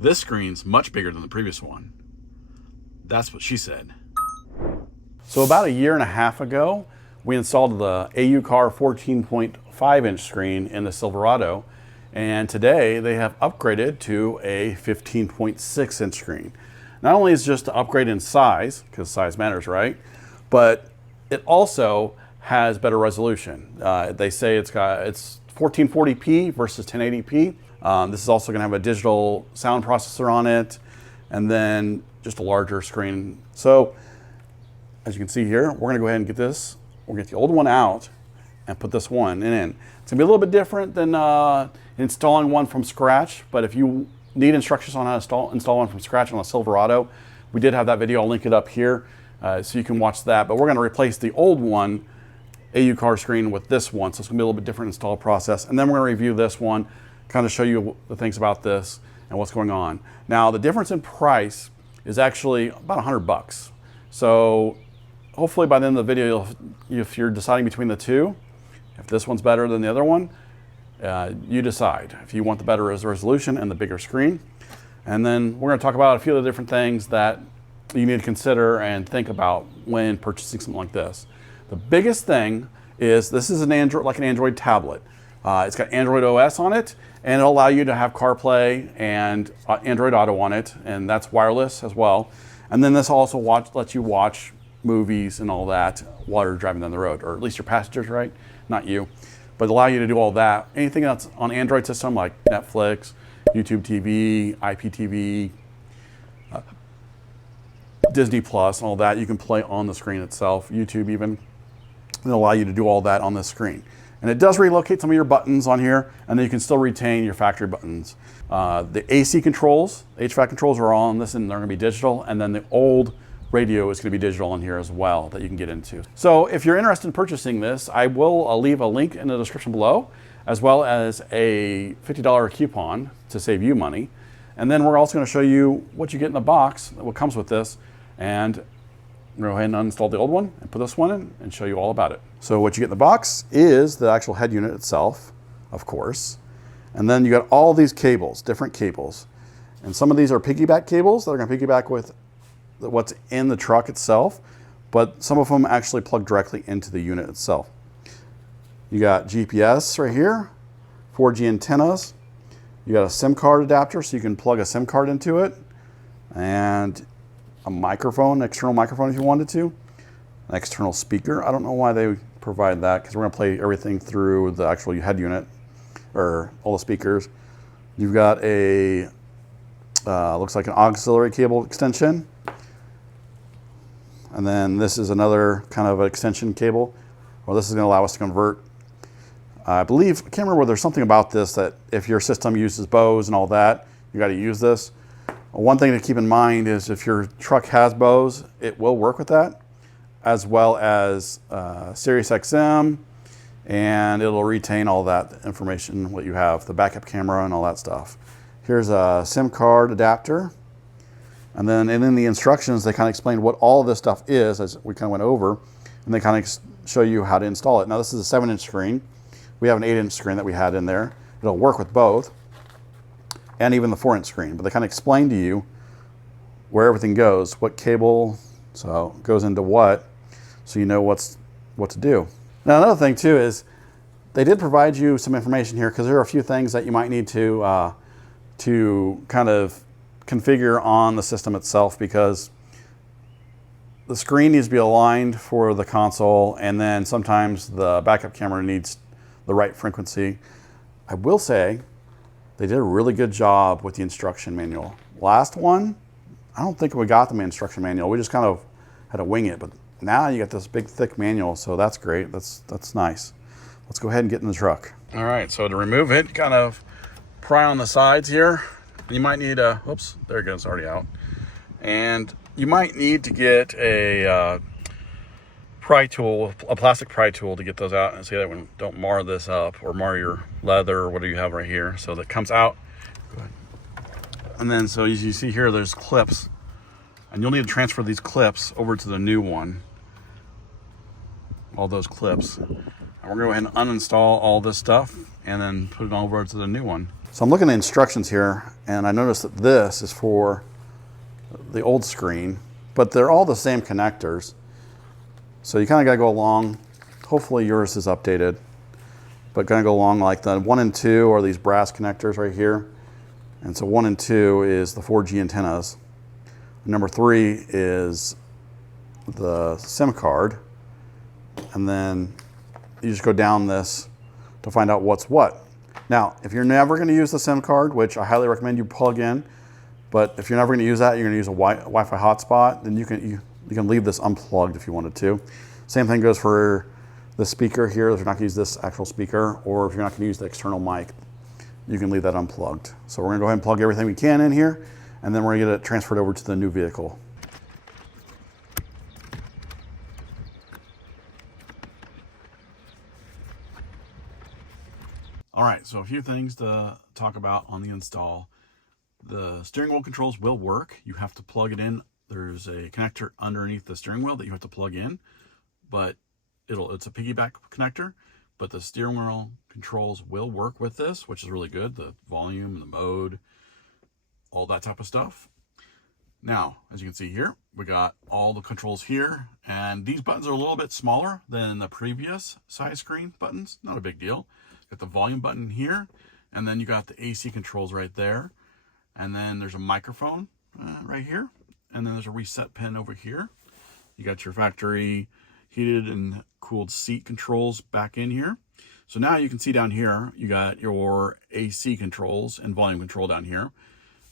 This screen's much bigger than the previous one. That's what she said. So about a year and a half ago, we installed the 𝐦𝐤𝐤 14.5-inch screen in the Silverado, and today they have upgraded to a 15.6-inch screen. Not only is it just to upgrade in size, because size matters, right? But it also has better resolution. They say it's 1440p versus 1080p. This is also going to have a digital sound processor on it, and then just a larger screen. So as you can see here, we're going to go ahead and get this. We'll get the old one out and put this one in. It's going to be a little bit different than installing one from scratch, but if you need instructions on how to install one from scratch on a Silverado, we did have that video. I'll link it up here so you can watch that. But we're going to replace the old one 𝐦𝐤𝐤 screen with this one, so it's going to be a little bit different install process. And then we're going to review this one, kind of show you the things about this and what's going on. Now, the difference in price is actually about $100. So hopefully by the end of the video, if you're deciding between the two, if this one's better than the other one, you decide if you want the better resolution and the bigger screen. And then we're going to talk about a few of the different things that you need to consider and think about when purchasing something like this. The biggest thing is this is an Android, like an Android tablet. It's got Android OS on it, and it'll allow you to have CarPlay and Android Auto on it, and that's wireless as well. And then this also lets you watch movies and all that while you're driving down the road, or at least your passengers, right? Not you, but allow you to do all that. Anything that's on Android system like Netflix, YouTube TV, IPTV, Disney Plus, and all that, you can play on the screen itself, YouTube even. It'll allow you to do all that on this screen. And it does relocate some of your buttons on here, and then you can still retain your factory buttons. The AC controls, HVAC controls are all on this, and they're going to be digital, and then the old radio is going to be digital on here as well that you can get into. So if you're interested in purchasing this, I will leave a link in the description below, as well as a $50 coupon to save you money. And then we're also going to show you what you get in the box, what comes with this, and I'm going to go ahead and uninstall the old one and put this one in and show you all about it. So what you get in the box is the actual head unit itself, of course. And then you got all these cables, different cables. And some of these are piggyback cables that are going to piggyback with what's in the truck itself, but some of them actually plug directly into the unit itself. You got GPS right here, 4G antennas. You got a SIM card adapter, so you can plug a SIM card into it, and a microphone, external microphone if you wanted to, an external speaker. I don't know why they provide that, because we're going to play everything through the actual head unit, or all the speakers. You've got a, looks like an auxiliary cable extension. And then this is another kind of extension cable. Well, this is going to allow us to convert. I believe, I can't remember whether there's something about this that if your system uses Bose and all that, you got to use this. One thing to keep in mind is if your truck has Bose, it will work with that, as well as Sirius XM, and it'll retain all that information, what you have, the backup camera and all that stuff. Here's a SIM card adapter. And then in the instructions, they kind of explain what all of this stuff is, as we kind of went over, and they kind of show you how to install it. Now this is a 7-inch screen. We have an 8-inch screen that we had in there. It'll work with both, and even the 4-inch screen. But they kind of explain to you where everything goes, what cable goes into what, so you know what to do. Now another thing too is they did provide you some information here, because there are a few things that you might need to kind of configure on the system itself, because the screen needs to be aligned for the console, and then sometimes the backup camera needs the right frequency. I will say they did a really good job with the instruction manual. Last one, I don't think we got the instruction manual. We just kind of had to wing it, but now you got this big thick manual, so that's great. That's nice. Let's go ahead and get in the truck. All right, so to remove it, kind of pry on the sides here. You might need a, oops, there it goes, already out. And you might need to get a pry tool, a plastic pry tool to get those out, and see that one don't mar this up or mar your leather or whatever you have right here. So that comes out. Go ahead. And then, so as you see here, there's clips, and you'll need to transfer these clips over to the new one. All those clips. And we're going to go ahead and uninstall all this stuff and then put it over to the new one. So I'm looking at instructions here, and I noticed that this is for the old screen, but they're all the same connectors. So you kind of got to go along. Hopefully yours is updated, but going to go along like the 1 and 2 are these brass connectors right here. And so 1 and 2 is the 4G antennas. Number 3 is the SIM card. And then you just go down this to find out what's what. Now, if you're never going to use the SIM card, which I highly recommend you plug in, but if you're never going to use that, you're going to use a Wi-Fi hotspot, then you can leave this unplugged if you wanted to. Same thing goes for the speaker here. If you're not going to use this actual speaker, or if you're not going to use the external mic, you can leave that unplugged. So we're going to go ahead and plug everything we can in here, and then we're going to get it transferred over to the new vehicle. All right, so a few things to talk about on the install. The steering wheel controls will work. You have to plug it in. There's a connector underneath the steering wheel that you have to plug in, but it's a piggyback connector, but the steering wheel controls will work with this, which is really good. The volume, the mode, all that type of stuff. Now, as you can see here, we got all the controls here, and these buttons are a little bit smaller than the previous size screen buttons. Not a big deal. Got the volume button here, and then you got the AC controls right there, and then there's a microphone right here, and then there's a reset pin over here. You got your factory heated and cooled seat controls back in here. So now you can see down here, you got your AC controls and volume control down here.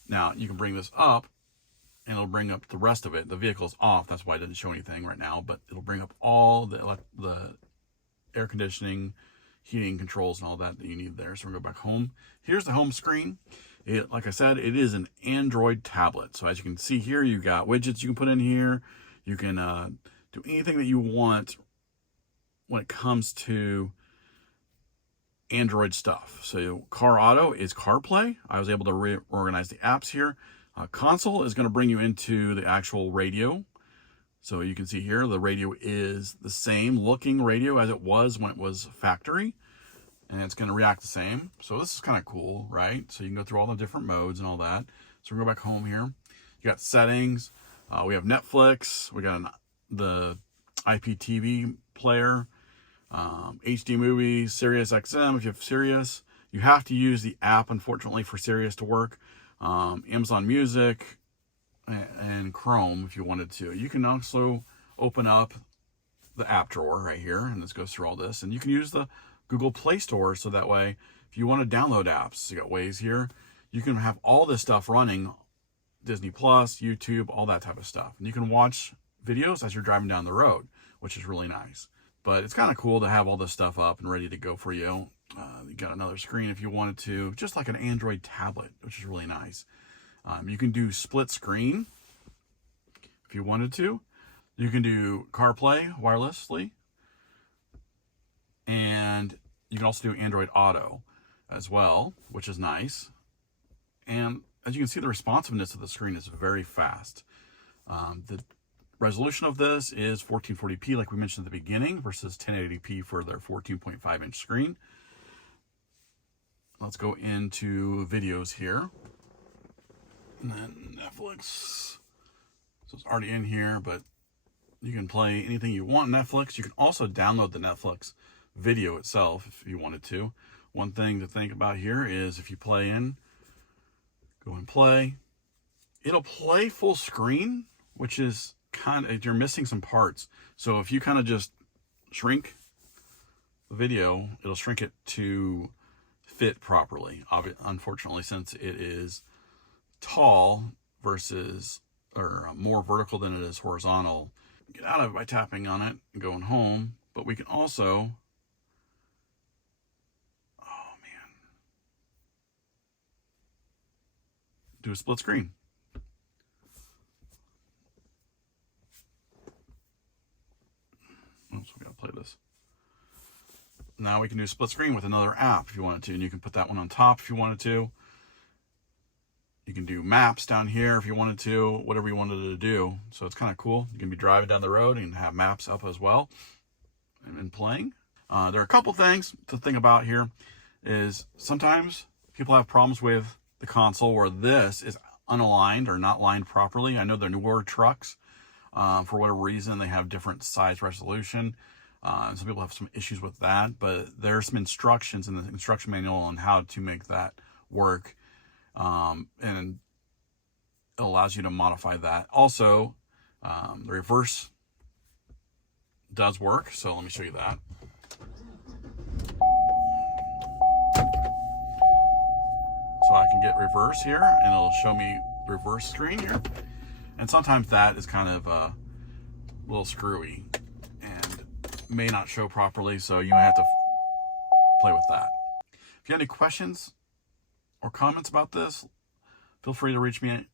Now you can bring this up, and it'll bring up the rest of it. The vehicle's off, that's why I didn't show anything right now, but it'll bring up all the air conditioning, heating controls and all that you need there. So we're going to go back home. Here's the home screen. Like I said, it is an Android tablet. So as you can see here, you got widgets you can put in here. You can do anything that you want when it comes to Android stuff. So Car Auto is CarPlay. I was able to reorganize the apps here. Console is going to bring you into the actual radio. So you can see here, the radio is the same looking radio as it was when it was factory, and it's going to react the same. So this is kind of cool, right? So you can go through all the different modes and all that. So we'll go back home here. You got settings. We have Netflix. We got the IPTV player, HD movies, Sirius XM. If you have Sirius, you have to use the app, unfortunately, for Sirius to work. Amazon Music, and Chrome if you wanted to. You can also open up the app drawer right here, and this goes through all this, and you can use the Google Play Store, so that way if you want to download apps, you got Waze here, you can have all this stuff running, Disney Plus, YouTube, all that type of stuff, and you can watch videos as you're driving down the road, which is really nice. But it's kind of cool to have all this stuff up and ready to go for you. You got another screen if you wanted to, just like an Android tablet, which is really nice. You can do split screen if you wanted to. You can do CarPlay wirelessly. And you can also do Android Auto as well, which is nice. And as you can see, the responsiveness of the screen is very fast. The resolution of this is 1440p, like we mentioned at the beginning, versus 1080p for their 14.5-inch screen. Let's go into videos here. And then Netflix. So it's already in here, but you can play anything you want on Netflix. You can also download the Netflix video itself if you wanted to. One thing to think about here is if you go and play, it'll play full screen, which is you're missing some parts. So if you kind of just shrink the video, it'll shrink it to fit properly. Unfortunately, since it is tall versus, or more vertical than it is horizontal, get out of it by tapping on it and going home. But we can also, do a split screen. Oops, we gotta play this. Now we can do a split screen with another app if you wanted to, and you can put that one on top if you wanted to. You can do maps down here if you wanted to, whatever you wanted to do. So it's kind of cool. You can be driving down the road and have maps up as well and playing. There are a couple things to think about here. Is sometimes people have problems with the console where this is unaligned or not lined properly. I know they're newer trucks. For whatever reason, they have different size resolution. Some people have some issues with that, but there's some instructions in the instruction manual on how to make that work. And it allows you to modify that. Also, the reverse does work. So let me show you that. So I can get reverse here and it'll show me reverse screen here. And sometimes that is kind of a little screwy and may not show properly. So you have to play with that. If you have any questions or comments about this, feel free to reach me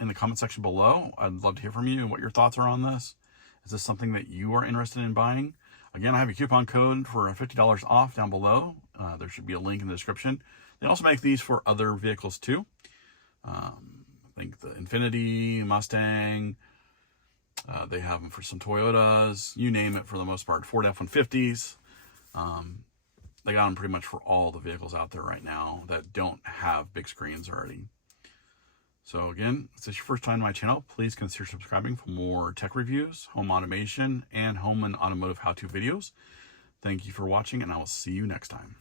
in the comment section below. I'd love to hear from you and what your thoughts are on this. Is this something that you are interested in buying? Again, I have a coupon code for $50 off down below. There should be a link in the description. They also make these for other vehicles too. I think the Infiniti, Mustang, they have them for some Toyotas, you name it for the most part, Ford F-150s. They got them pretty much for all the vehicles out there right now that don't have big screens already. So again, if this is your first time on my channel, please consider subscribing for more tech reviews, home automation, and home and automotive how-to videos. Thank you for watching, and I will see you next time.